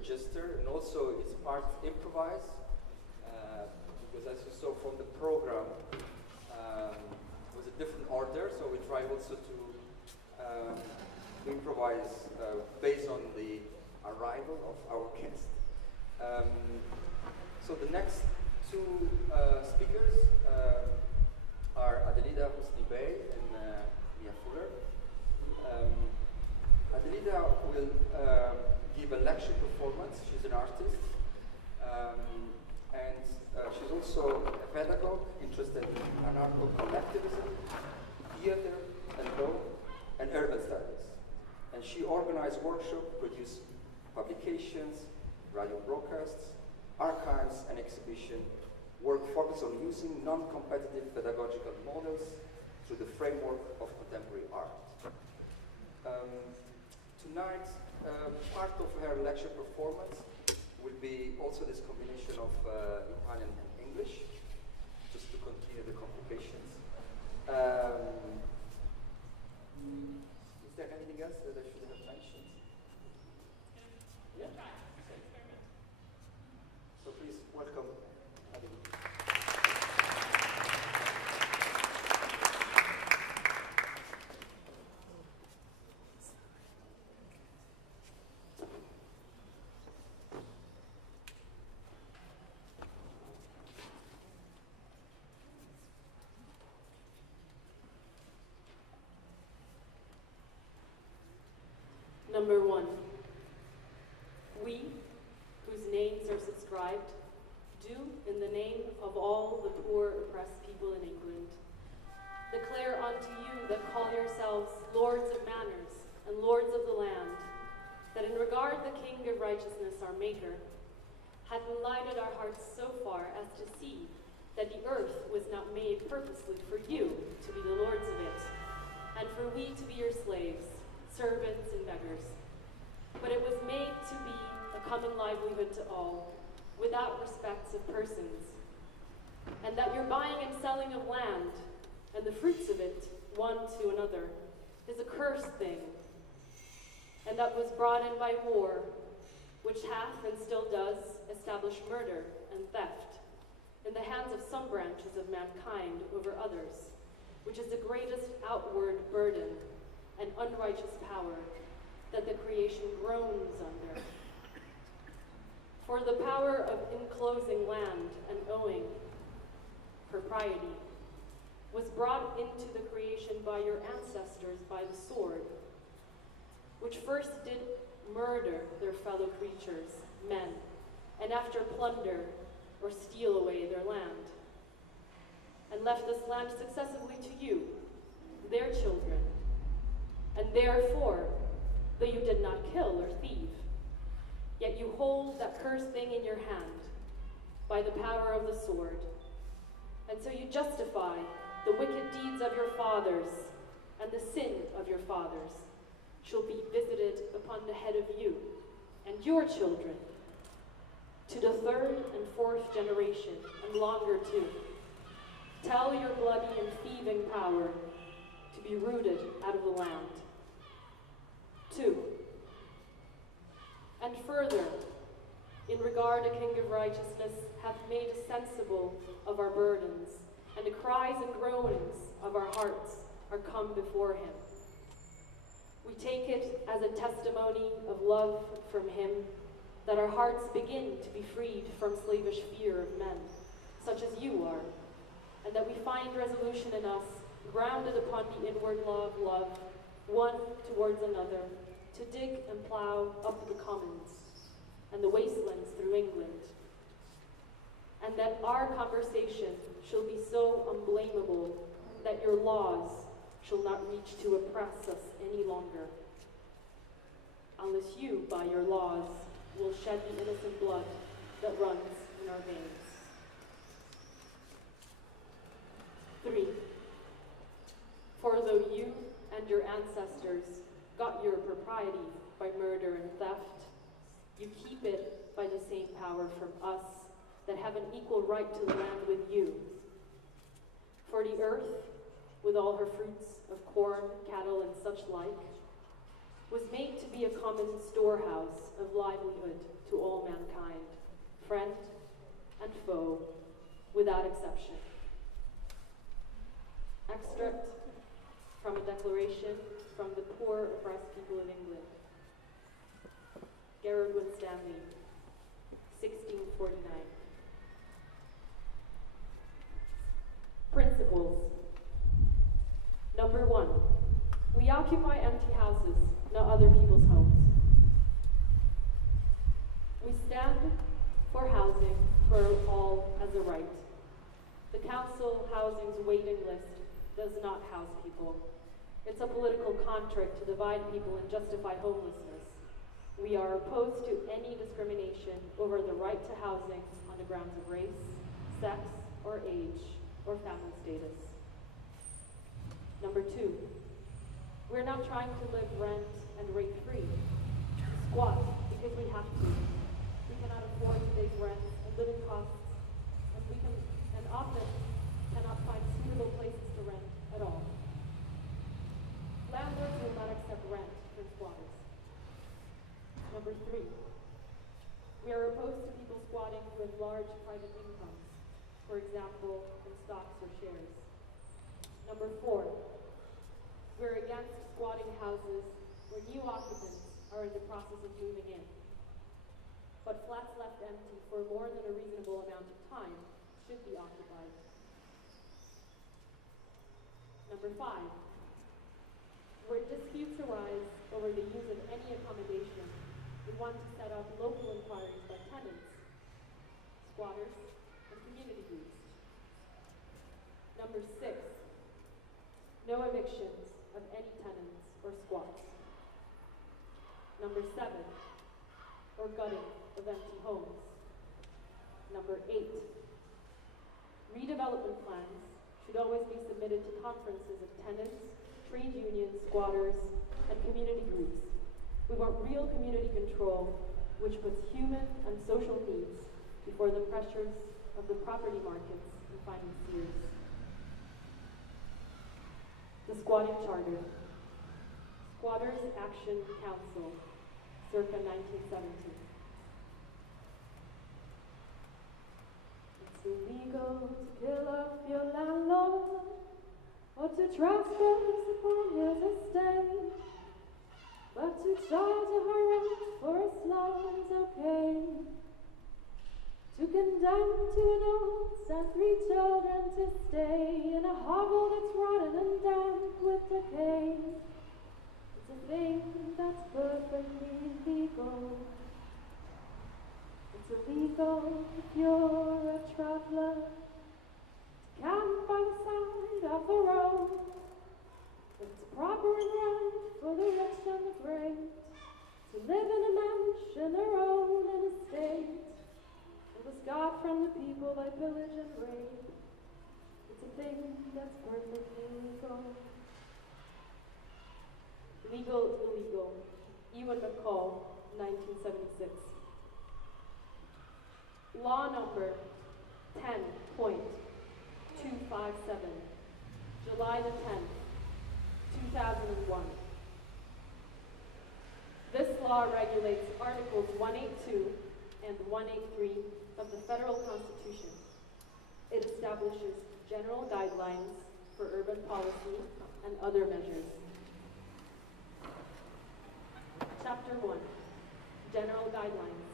register, and also it's part improvised, because as you saw from the program, it was a different order, so we try also to improvise based on the arrival of our guest. So the next two speakers are Adelita and Mia Fuller. Adelita will give a lecture performance. She's an artist, and she's also a pedagogue interested in anarcho-collectivism, theater and law, and urban studies. And she organized workshops, produced publications, radio broadcasts, archives, and exhibition. Work focused on using non-competitive pedagogical models through the framework of contemporary art. Tonight, part of her lecture performance will be also this combination of Italian and English, just to continue the complications. Is there anything else that I should have mentioned? Yeah? So please welcome Adelita. Number 1, we, whose names are subscribed, do, in the name of all the poor oppressed people in England, declare unto you that call yourselves lords of manors and lords of the land, that in regard the King of righteousness, our Maker, hath enlightened our hearts so far as to see that the earth was not made purposely for you to be the lords of it, and for we to be your slaves, servants and beggars. But it was made to be a common livelihood to all, without respects of persons, and that your buying and selling of land, and the fruits of it, one to another, is a cursed thing, and that was brought in by war, which hath and still does establish murder and theft in the hands of some branches of mankind over others, which is the greatest outward burden and unrighteous power that the creation groans under. For the power of enclosing land and owing propriety was brought into the creation by your ancestors by the sword, which first did murder their fellow creatures, men, and after plunder or steal away their land, and left this land successively to you, their children. And therefore, though you did not kill or thieve, yet you hold that cursed thing in your hand by the power of the sword. And so you justify the wicked deeds of your fathers, and the sin of your fathers shall be visited upon the head of you and your children, to the third and fourth generation, and longer too. Tell your bloody and thieving power to be rooted out of the land. 2. And further, in regard a King of righteousness hath made us sensible of our burdens, and the cries and groanings of our hearts are come before him. We take it as a testimony of love from him, that our hearts begin to be freed from slavish fear of men, such as you are, and that we find resolution in us, grounded upon the inward law of love, one towards another, to dig and plough up the commons and the wastelands through England, and that our conversation shall be so unblameable that your laws shall not reach to oppress us any longer, unless you, by your laws, will shed the innocent blood that runs in our veins. 3. For though you and your ancestors got your propriety by murder and theft, you keep it by the same power from us that have an equal right to the land with you. For the earth, with all her fruits of corn, cattle, and such like, was made to be a common storehouse of livelihood to all mankind, friend and foe, without exception. Extract from a declaration from the poor oppressed people of England. Gerard Winstanley, 1649. Principles. Number 1, we occupy empty houses, not other people's homes. We stand for housing for all as a right. The council housing's waiting list does not house people. It's a political contract to divide people and justify homelessness. We are opposed to any discrimination over the right to housing on the grounds of race, sex, or age, or family status. Number 2, we're not trying to live rent and rate free. We squat because we have to. We cannot afford today's rent and living costs, and often cannot find suitable places to rent at all. Landlords will not accept rent from squatters. Number 3, we are opposed to people squatting with large private incomes, for example, in stocks or shares. Number 4, we're against squatting houses where new occupants are in the process of moving in, but flats left empty for more than a reasonable amount of time should be occupied. Number 5, where disputes arise over the use of any accommodation, we want to set up local inquiries by tenants, squatters, and community groups. Number 6, no evictions of any tenants or squats. Number 7, or gutting of empty homes. Number 8, redevelopment plans should always be submitted to conferences of tenants, trade unions, squatters, and community groups. We want real community control, which puts human and social needs before the pressures of the property markets and financiers. The Squatting Charter. Squatters Action Council, circa 1970. It's illegal to kill off your landlord or to trespass upon his estate, but to charge a rent for a slum is okay. To condemn 2 adults and 3 children to stay in a hovel that's rotten and damp with decay, it's a thing that's perfectly legal. It's illegal if you're a traveler to camp by the side of the road. It's proper and right for the rich and the great to live in a mansion or own an estate. It was got from the people by pillage and rape. It's a thing that's perfectly legal. Legal, illegal. Ewan McCall, 1976. Law number 10.257, July the 10th, 2001. This law regulates Articles 182 and 183 of the Federal Constitution. It establishes general guidelines for urban policy and other measures. Chapter 1, General Guidelines.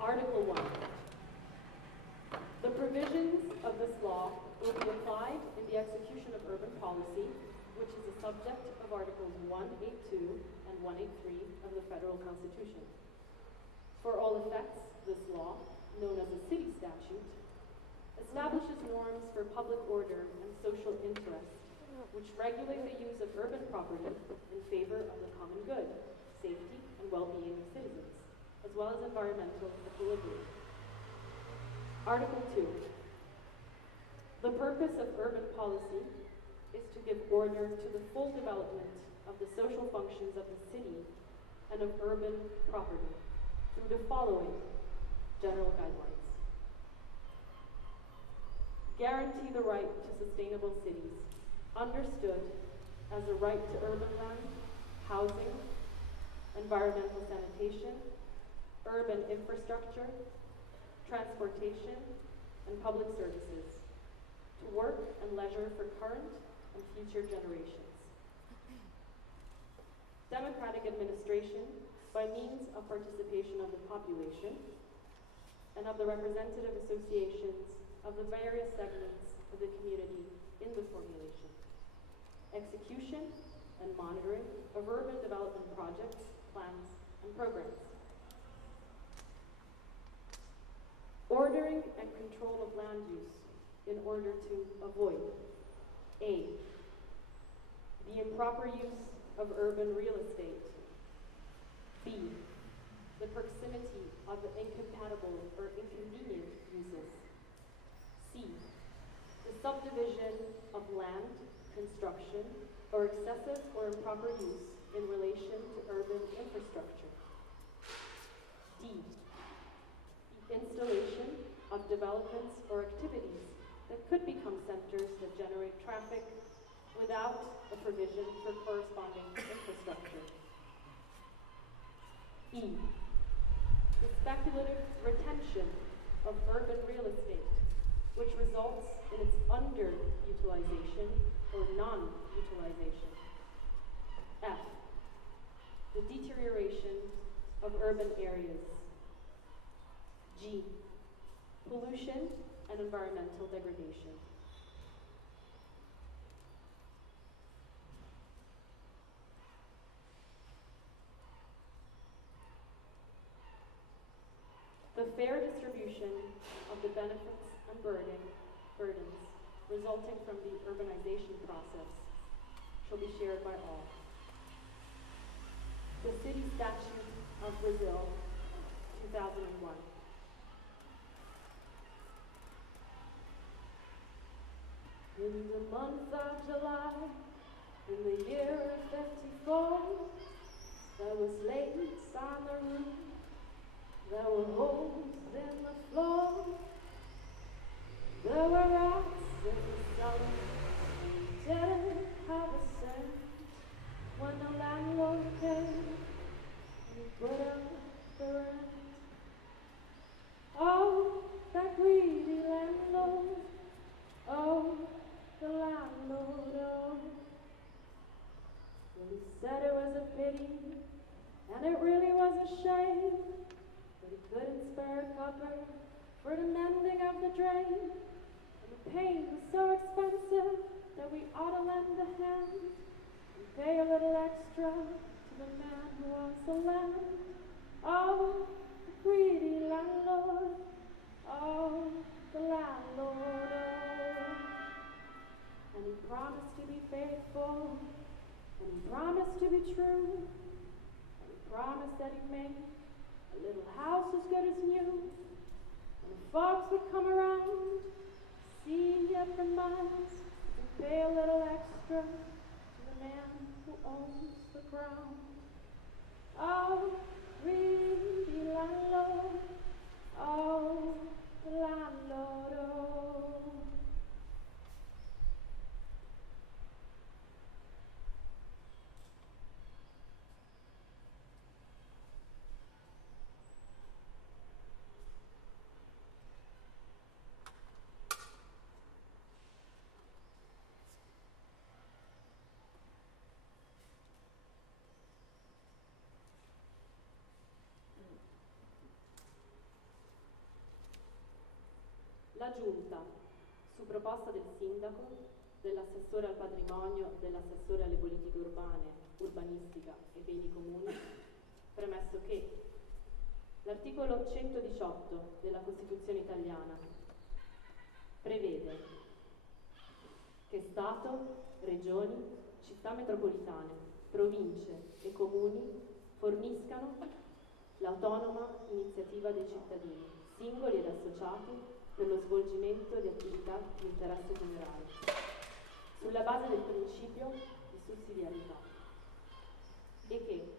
Article 1. The provisions of this law will be applied in the execution of urban policy, which is the subject of Articles 182 and 183 of the Federal Constitution. For all effects, this law, known as a city statute, establishes norms for public order and social interest, which regulate the use of urban property in favor of the common good, safety, and well-being of citizens, as well as environmental equilibrium. Article 2. The purpose of urban policy is to give order to the full development of the social functions of the city and of urban property through the following general guidelines. Guarantee the right to sustainable cities, understood as a right to urban land, housing, environmental sanitation, urban infrastructure, transportation, and public services, to work and leisure for current and future generations. Democratic administration by means of participation of the population and of the representative associations of the various segments of the community in the formulation. Execution and monitoring of urban development projects, plans, and programs. Ordering and control of land use in order to avoid A, the improper use of urban real estate. B, the proximity of incompatible or inconvenient uses. C, the subdivision of land, construction, or excessive or improper use in relation to urban infrastructure. D, the installation of developments or activities that could become centers that generate traffic without a provision for corresponding infrastructure. E, the speculative retention of urban real estate, which results in its underutilization or non-utilization. F, the deterioration of urban areas. G, pollution and environmental degradation. The fair distribution of the benefits and burdens resulting from the urbanization process shall be shared by all. The City Statute of Brazil, 2001. In the month of July, in the year of 54, there was lace on the roof, there were holes in the floor, there were rats in the cellar, we didn't have a cent when the landlord came and put up the rent. Oh, that greedy landlord, oh, the landlord, oh. Well, he said it was a pity, and it really was a shame, but he couldn't spare a copper for the mending of the drain. And the paint was so expensive that we ought to lend a hand and pay a little extra to the man who owns the land. Oh, the greedy landlord, oh, the landlord, oh. And he promised to be faithful, and he promised to be true, and he promised that he'd make a little house as good as new, and folks would come around, see you for miles, and pay a little extra to the man who owns the ground. Oh, greedy landlord, oh, the landlord, oh. La Giunta, su proposta del Sindaco, dell'Assessore al Patrimonio, dell'Assessore alle Politiche Urbane, Urbanistica e Beni Comuni, premesso che l'articolo 118 della Costituzione italiana prevede che Stato, Regioni, città metropolitane, province e comuni forniscano l'autonoma iniziativa dei cittadini, singoli ed associati, per lo svolgimento di attività di interesse generale, sulla base del principio di sussidiarietà, e che,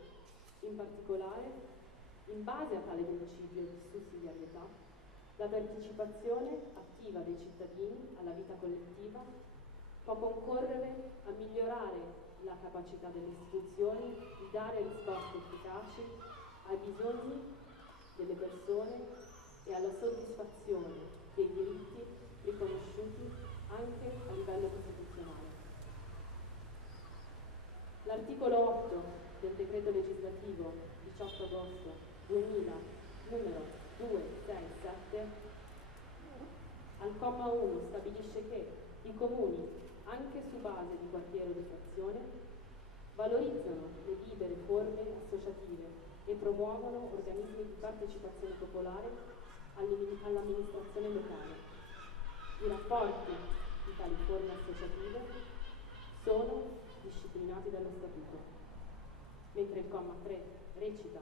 in particolare, in base a tale principio di sussidiarietà, la partecipazione attiva dei cittadini alla vita collettiva può concorrere a migliorare la capacità delle istituzioni di dare risposte efficaci ai bisogni delle persone e alla soddisfazione dei diritti riconosciuti anche a livello costituzionale. L'articolo 8 del decreto legislativo 18 agosto 2000 numero 267 al comma 1 stabilisce che i comuni, anche su base di quartiere o di frazione, valorizzano le libere forme associative e promuovono organismi di partecipazione popolare all'amministrazione locale. I rapporti di tali forme associative sono disciplinati dallo Statuto, mentre il comma 3 recita,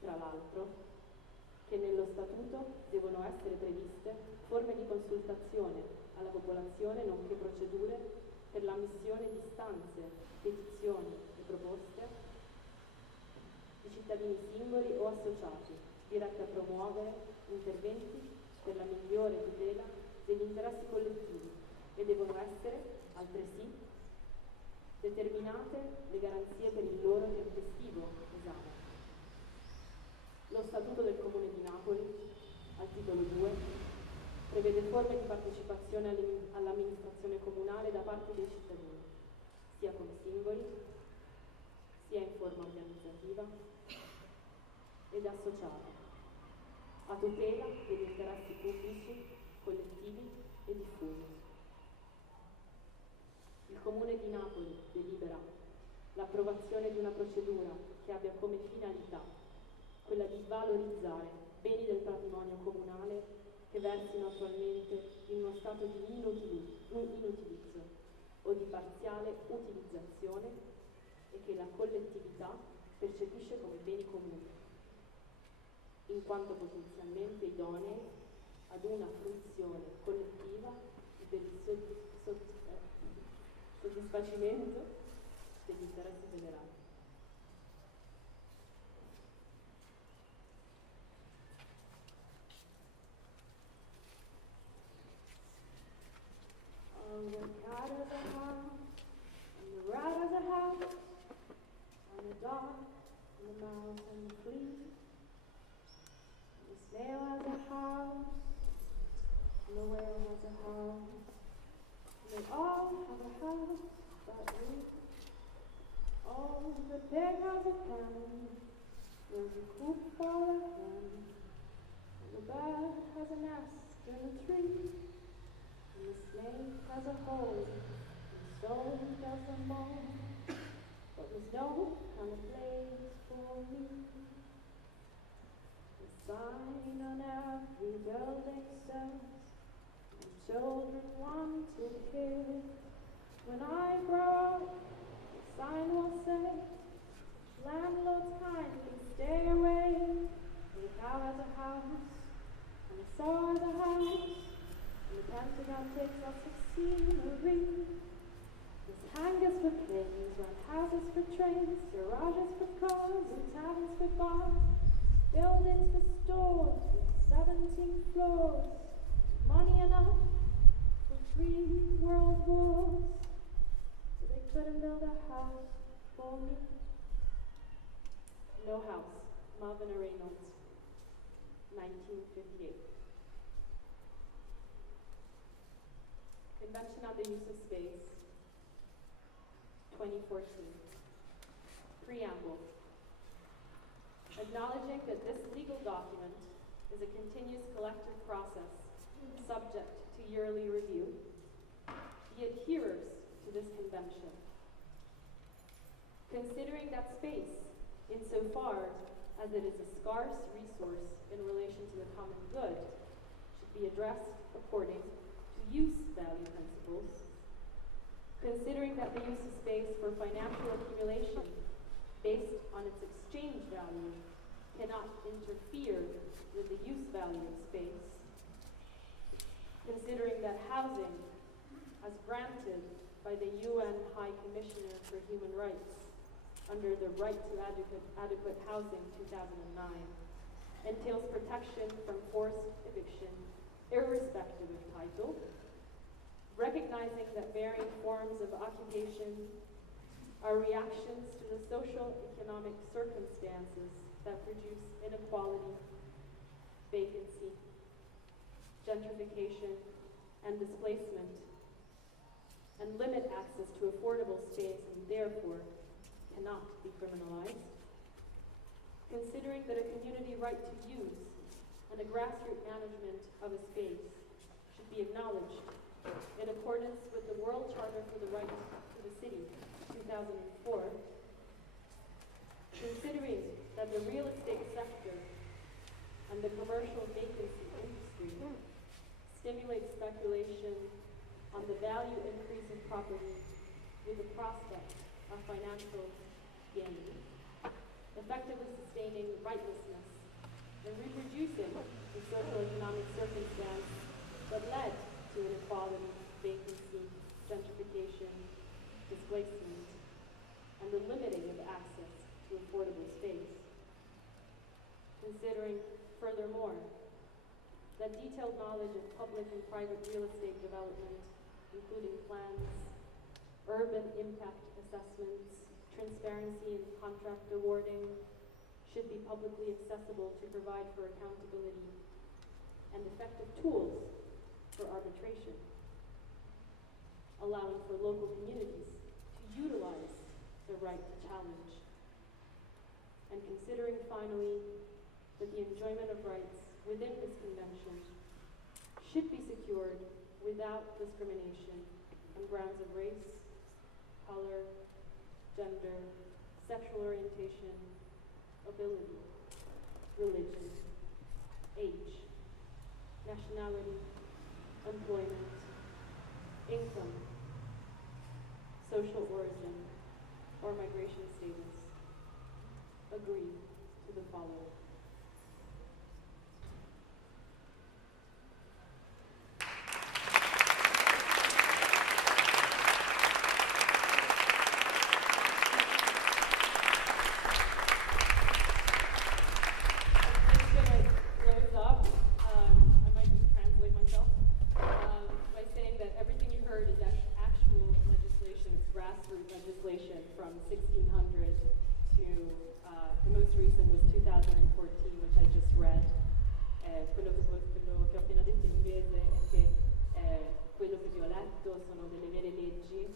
tra l'altro, che nello Statuto devono essere previste forme di consultazione alla popolazione nonché procedure per l'ammissione di istanze, petizioni e proposte di cittadini singoli o associati, dirette a promuovere interventi per la migliore tutela degli interessi collettivi e devono essere, altresì, determinate le garanzie per il loro tempestivo esame. Lo Statuto del Comune di Napoli, al titolo 2, prevede forme di partecipazione all'amministrazione comunale da parte dei cittadini, sia come singoli, sia in forma organizzativa ed associata, a tutela degli interessi pubblici, collettivi e diffusi. Il Comune di Napoli delibera l'approvazione di una procedura che abbia come finalità quella di valorizzare beni del patrimonio comunale che versino attualmente in uno stato di inutilizzo o di parziale utilizzazione e che la collettività percepisce come beni comuni, in quanto potenzialmente idonei ad una fruizione collettiva per il soddisfacimento degli interessi generali. The cat has a house, and the rat has a house, and the dog, and the mouse, and the flea. And the snail has a house, and the whale has a house, and they all have a house but me. Oh, the pig has a pen, there's a coop for the hen, and the bird has a nest in a tree. And the snake has a hole, and so does the mole. But there's no kind of place for me. The sign on every building says, my children want to hear. When I grow up, the sign will say, landlords kindly stay away. The cow has a house, and the saw has a house. The Pentagon takes us to scenery. There's hangars for planes, houses for trains, garages for cars, and taverns for bars, buildings for stores with 17 floors, money enough for 3 world wars. So they couldn't build a house for me. No House, Marvin Reynolds, 1958. Convention on the Use of Space, 2014. Preamble. Acknowledging that this legal document is a continuous collective process subject to yearly review, the adherers to this convention, considering that space, insofar as it is a scarce resource in relation to the common good, should be addressed according use value principles, considering that the use of space for financial accumulation based on its exchange value cannot interfere with the use value of space, considering that housing, as granted by the UN High Commissioner for Human Rights under the Right to Adequate Housing 2009, entails protection from forced eviction irrespective of title, recognizing that varying forms of occupation are reactions to the social economic circumstances that produce inequality, vacancy, gentrification, and displacement, and limit access to affordable space and therefore cannot be criminalized. Considering that a community right to use and a grassroots management of a space should be acknowledged in accordance with the World Charter for the Right to the City, 2004, considering that the real estate sector and the commercial vacancy industry stimulate speculation on the value increase of property with the prospect of financial gain, effectively sustaining rightlessness and reproducing the social economic circumstance that led to inequality, vacancy, gentrification, displacement, and the limiting of access to affordable space. Considering, furthermore, that detailed knowledge of public and private real estate development, including plans, urban impact assessments, transparency in contract awarding, should be publicly accessible to provide for accountability and effective tools for arbitration, allowing for local communities to utilize the right to challenge. And considering, finally, that the enjoyment of rights within this convention should be secured without discrimination on grounds of race, color, gender, sexual orientation, ability, religion, age, nationality, employment, income, social origin, or migration status. Agree to the following. Legislation from 1600 to the most recent was 2014, which I just read. Quello che ho appena detto in inglese è che quello che vi ho letto sono delle vere leggi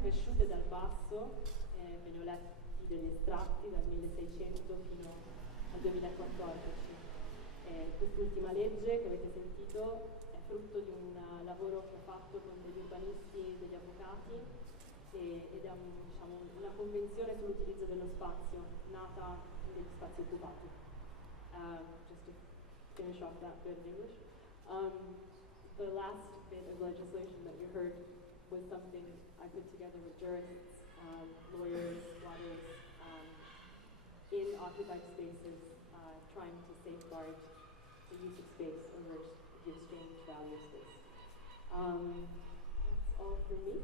cresciute dal basso, ve ne ho letti degli estratti dal 1600 fino al 2014. Quest'ultima legge che avete sentito è frutto di un lavoro che ho fatto con degli urbanisti e degli avvocati ed è una convenzione sull'utilizzo dello spazio nata negli spazi occupati. Just to finish off that bit of English. The last bit of legislation that you heard was something I put together with jurists, lawyers, squatters, in occupied spaces, trying to safeguard the use of space in which the exchange value of space. That's all for me.